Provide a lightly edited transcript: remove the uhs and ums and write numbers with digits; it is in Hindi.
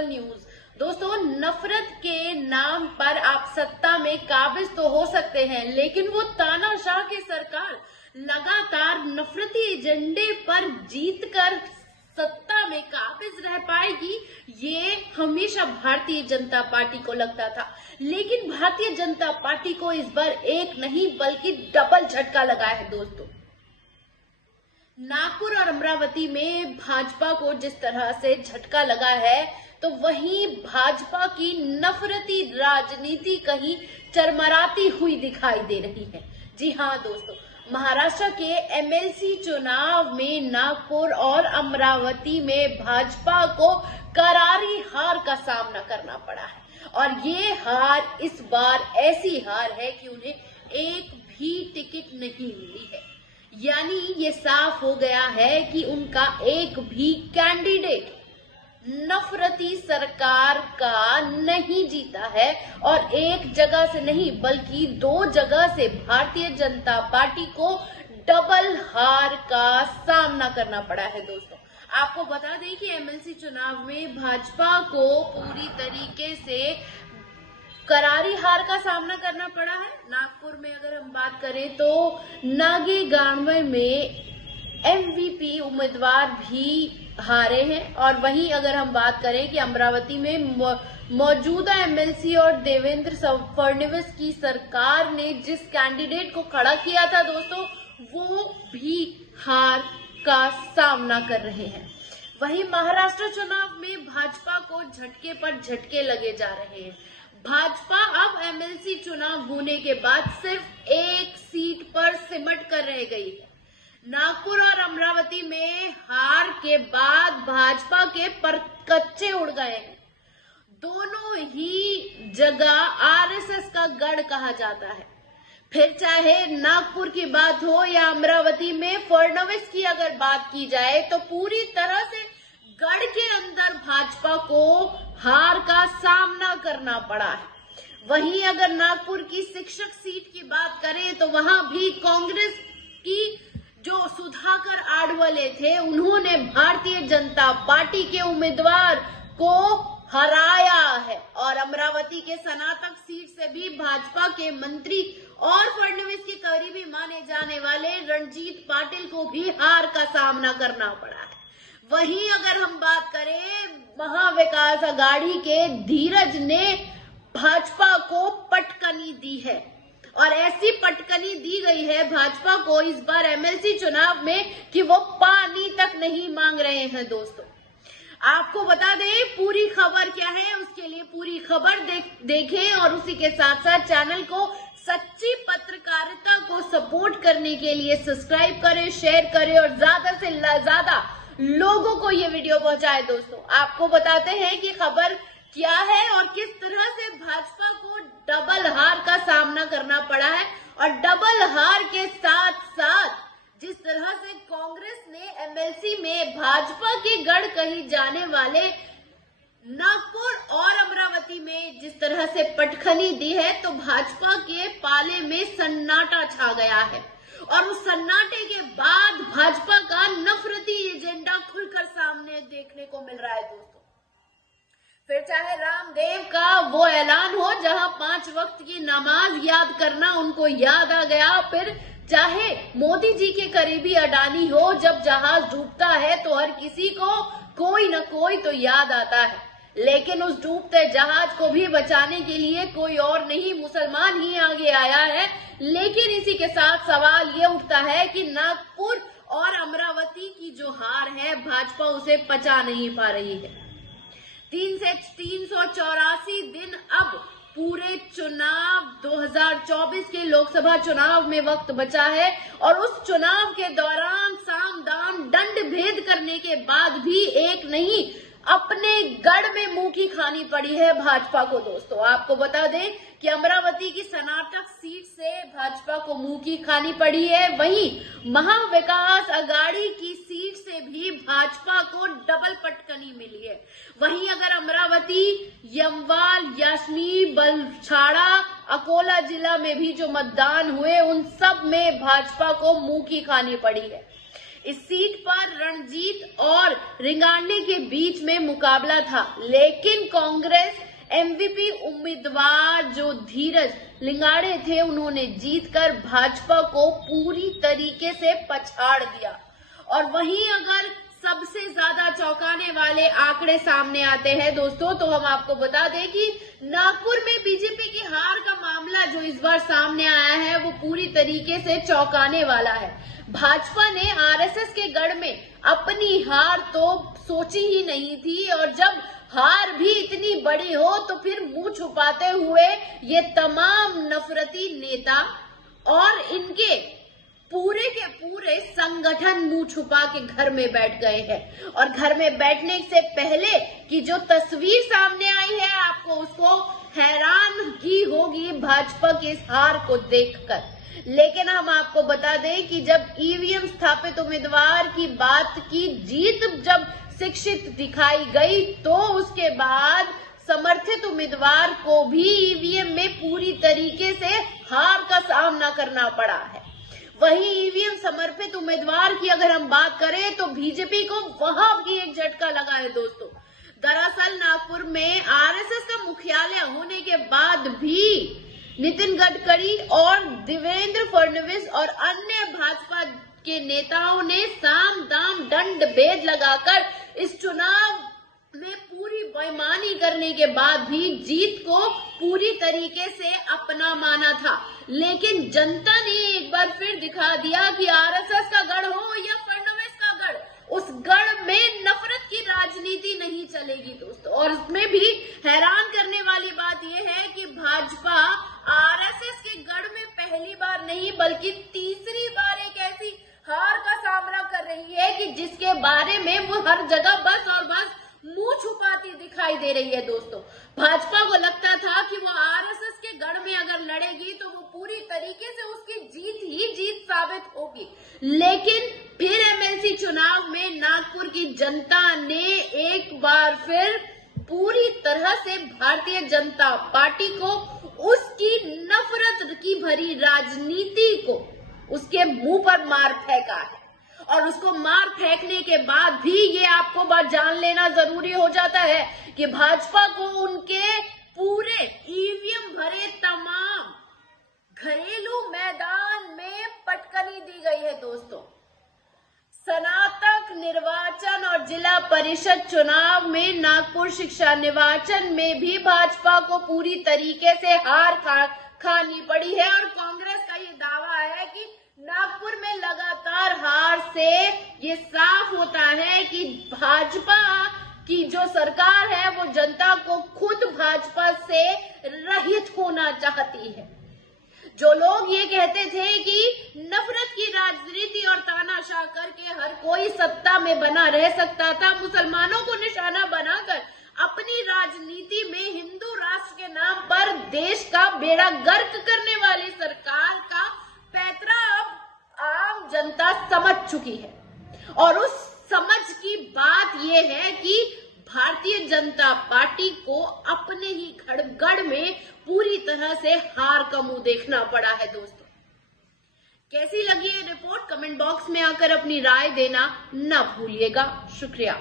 Global news. दोस्तों, नफरत के नाम पर आप सत्ता में काबिज तो हो सकते हैं, लेकिन वो तानाशाह की सरकार लगातार नफरती एजेंडे पर जीतकर सत्ता में काबिज रह पाएगी, ये हमेशा भारतीय जनता पार्टी को लगता था। लेकिन भारतीय जनता पार्टी को इस बार एक नहीं बल्कि डबल झटका लगा है। दोस्तों, नागपुर और अमरावती में भाजपा को जिस तरह से झटका लगा है, तो वहीं भाजपा की नफरती राजनीति कहीं चरमराती हुई दिखाई दे रही है। जी हाँ दोस्तों, महाराष्ट्र के एमएलसी चुनाव में नागपुर और अमरावती में भाजपा को करारी हार का सामना करना पड़ा है, और ये हार इस बार ऐसी हार है कि उन्हें एक भी टिकट नहीं मिली है। यानी ये साफ हो गया है कि उनका एक भी कैंडिडेट नफरती सरकार का नहीं जीता है, और एक जगह से नहीं बल्कि 2 जगह से भारतीय जनता पार्टी को डबल हार का सामना करना पड़ा है। दोस्तों, आपको बता दें कि एमएलसी चुनाव में भाजपा को पूरी तरीके से करारी हार का सामना करना पड़ा है। नागपुर में अगर हम बात करें तो नागेगांव में एमवीपी उम्मीदवार भी हारे हैं, और वहीं अगर हम बात करें कि अमरावती में मौजूदा एमएलसी और देवेंद्र फडणवीस की सरकार ने जिस कैंडिडेट को खड़ा किया था दोस्तों, वो भी हार का सामना कर रहे हैं। वहीं महाराष्ट्र चुनाव में भाजपा को झटके पर झटके लगे जा रहे हैं। भाजपा अब एमएलसी चुनाव होने के बाद सिर्फ एक सीट पर सिमट कर रह गई है। नागपुर और अमरावती में हार के बाद भाजपा के परकच्चे उड़ गए हैं। दोनों ही जगह आरएसएस का गढ़ कहा जाता है। फिर चाहे नागपुर की बात हो या अमरावती में फडणवीस की अगर बात की जाए, तो पूरी तरह से गढ़ के अंदर भाजपा को हार का सामना करना पड़ा है। वहीं अगर नागपुर की शिक्षक सीट की बात करें, तो वहां भी कांग्रेस की जो सुधाकर आडवाले थे, उन्होंने भारतीय जनता पार्टी के उम्मीदवार को हराया है, और अमरावती के स्नातक सीट से भी भाजपा के मंत्री और फडणवीस के करीबी माने जाने वाले रणजीत पाटिल को भी हार का सामना करना पड़ा है। वहीं अगर हम बात करें, महाविकास आघाड़ी के धीरज ने भाजपा को पटकनी दी है, और ऐसी पटकनी दी गई है भाजपा को इस बार एमएलसी चुनाव में कि वो पानी तक नहीं मांग रहे हैं। दोस्तों, आपको बता दें पूरी खबर क्या है, उसके लिए पूरी खबर देखें, और उसी के साथ साथ चैनल को सच्ची पत्रकारिता को सपोर्ट करने के लिए सब्सक्राइब करें, शेयर करें, और ज्यादा से ज्यादा लोगों को ये वीडियो पहुंचाए। दोस्तों, आपको बताते हैं कि खबर क्या है और किस तरह से भाजपा को डबल हार का सामना करना पड़ा है, और डबल हार के साथ साथ जिस तरह से कांग्रेस ने एमएलसी में भाजपा के गढ़ कही जाने वाले नागपुर और अमरावती में जिस तरह से पटखनी दी है, तो भाजपा के पाले में सन्नाटा छा गया है, और उस सन्नाटे के बाद भाजपा का नफरती एजेंडा खुलकर सामने देखने को मिल रहा है। दोस्तों, फिर चाहे रामदेव का वो ऐलान हो जहां 5 वक्त की नमाज याद करना उनको याद आ गया, फिर चाहे मोदी जी के करीबी अडानी हो, जब जहाज डूबता है तो हर किसी को कोई न कोई तो याद आता है, लेकिन उस डूबते जहाज को भी बचाने के लिए कोई और नहीं, मुसलमान ही आगे आया है। लेकिन इसी के साथ सवाल ये उठता है कि नागपुर और अमरावती की जो हार है, भाजपा उसे पचा नहीं पा रही है। 384 दिन अब पूरे चुनाव 2024 के लोकसभा चुनाव में वक्त बचा है, और उस चुनाव के दौरान साम दाम दंड भेद करने के बाद भी एक नहीं अपने गढ़ में मुंह की खानी पड़ी है भाजपा को। दोस्तों, आपको बता दें कि अमरावती की स्नातक सीट से भाजपा को मुंह की खानी पड़ी है, वहीं महाविकास आघाड़ी की सीट से भी भाजपा को डबल पटकनी मिली है। वहीं अगर अमरावती, यमवाल, यासमी, बलछाड़ा, अकोला जिला में भी जो मतदान हुए, उन सब में भाजपा को मुंह की खानी पड़ी है। इस सीट पर रणजीत और रिंगांडे के बीच में मुकाबला था, लेकिन कांग्रेस एमवीपी उम्मीदवार जो धीरज लिंगाड़े थे, उन्होंने जीतकर भाजपा को पूरी तरीके से पछाड़ दिया। और वहीं अगर सबसे ज्यादा चौंकाने वाले आंकड़े सामने आते हैं दोस्तों, तो हम आपको बता दें कि नागपुर में बीजेपी की हार का मामला जो इस बार सामने आया है वो पूरी तरीके से चौंकाने वाला है। भाजपा ने आरएसएस के गढ़ में अपनी हार तो सोची ही नहीं थी, और जब हार भी इतनी बड़ी हो तो फिर मुंह छुपाते हुए ये तमाम नफरती नेता और इनके पूरे के पूरे संगठन मुंह छुपा के घर में बैठ गए हैं। और घर में बैठने से पहले की जो तस्वीर सामने आई है, आपको उसको हैरानगी होगी भाजपा की इस हार को देखकर। लेकिन हम आपको बता दें कि जब ईवीएम स्थापित उम्मीदवार की बात की जीत जब शिक्षित दिखाई गई, तो उसके बाद समर्थित उम्मीदवार को भी ईवीएम में पूरी तरीके से हार का सामना करना पड़ा है। वहीं ईवीएम समर्पित उम्मीदवार की अगर हम बात करें तो बीजेपी को वहां भी एक झटका लगा है दोस्तों। दरअसल नागपुर में आरएसएस का मुख्यालय होने के बाद भी नितिन गडकरी और देवेंद्र फडणवीस और अन्य भाजपा के नेताओं ने साम दाम दंड भेद लगाकर इस चुनाव में पूरी बेईमानी करने के बाद भी जीत को पूरी तरीके से अपना माना था। लेकिन जनता ने एक बार फिर दिखा दिया कि आरएसएस का गढ़ हो या फडणवीस का गढ़, उस गढ़ में नफरत की राजनीति नहीं चलेगी दोस्तों। और उसमें भी हैरान करने वाली बात यह है कि भाजपा आरएसएस के गढ़ में पहली बार नहीं बल्कि तीसरी बार एक ऐसी हार का सामना कर रही है कि जिसके बारे में वो हर जगह बस और बस मुंह छुपाती दिखाई दे रही है दोस्तों। भाजपा को लगता था कि वो आरएसएस के गढ़ में अगर लड़ेगी तो वो पूरी तरीके से उसकी जीत ही जीत साबित होगी। लेकिन फिर एमएलसी चुनाव में नागपुर की जनता ने एक बार फिर पूरी तरह से भारतीय जनता पार्टी को उसकी नफरत की भरी राजनीति को उसके मुंह पर मार फेंका है। और उसको मार फेंकने के बाद भी ये आपको बात जान लेना जरूरी हो जाता है कि भाजपा को उनके पूरे ईवीएम भरे तमाम घरेलू मैदान में पटकनी दी गई है दोस्तों। स्नातक निर्वाचन और जिला परिषद चुनाव में नागपुर शिक्षा निर्वाचन में भी भाजपा को पूरी तरीके से हार खानी पड़ी है। और कांग्रेस का ये दावा है कि नागपुर में लगातार हार से ये साफ होता है कि भाजपा की जो सरकार है वो जनता को खुद भाजपा से रहित होना चाहती है। जो लोग ये कहते थे कि नफरत की राजनीति और तानाशाह करके हर कोई सत्ता में बना रह सकता था, मुसलमानों को निशाना बनाकर अपनी राजनीति में हिंदू राष्ट्र के नाम पर देश का बेड़ा गर्क करने वाली सरकार का पैतरा अब आम जनता समझ चुकी है। और उस समझ की बात यह है कि भारतीय जनता पार्टी को अपने ही गढ़ में पूरी तरह से हार का मुंह देखना पड़ा है दोस्तों। कैसी लगी ये रिपोर्ट, कमेंट बॉक्स में आकर अपनी राय देना ना भूलिएगा। शुक्रिया।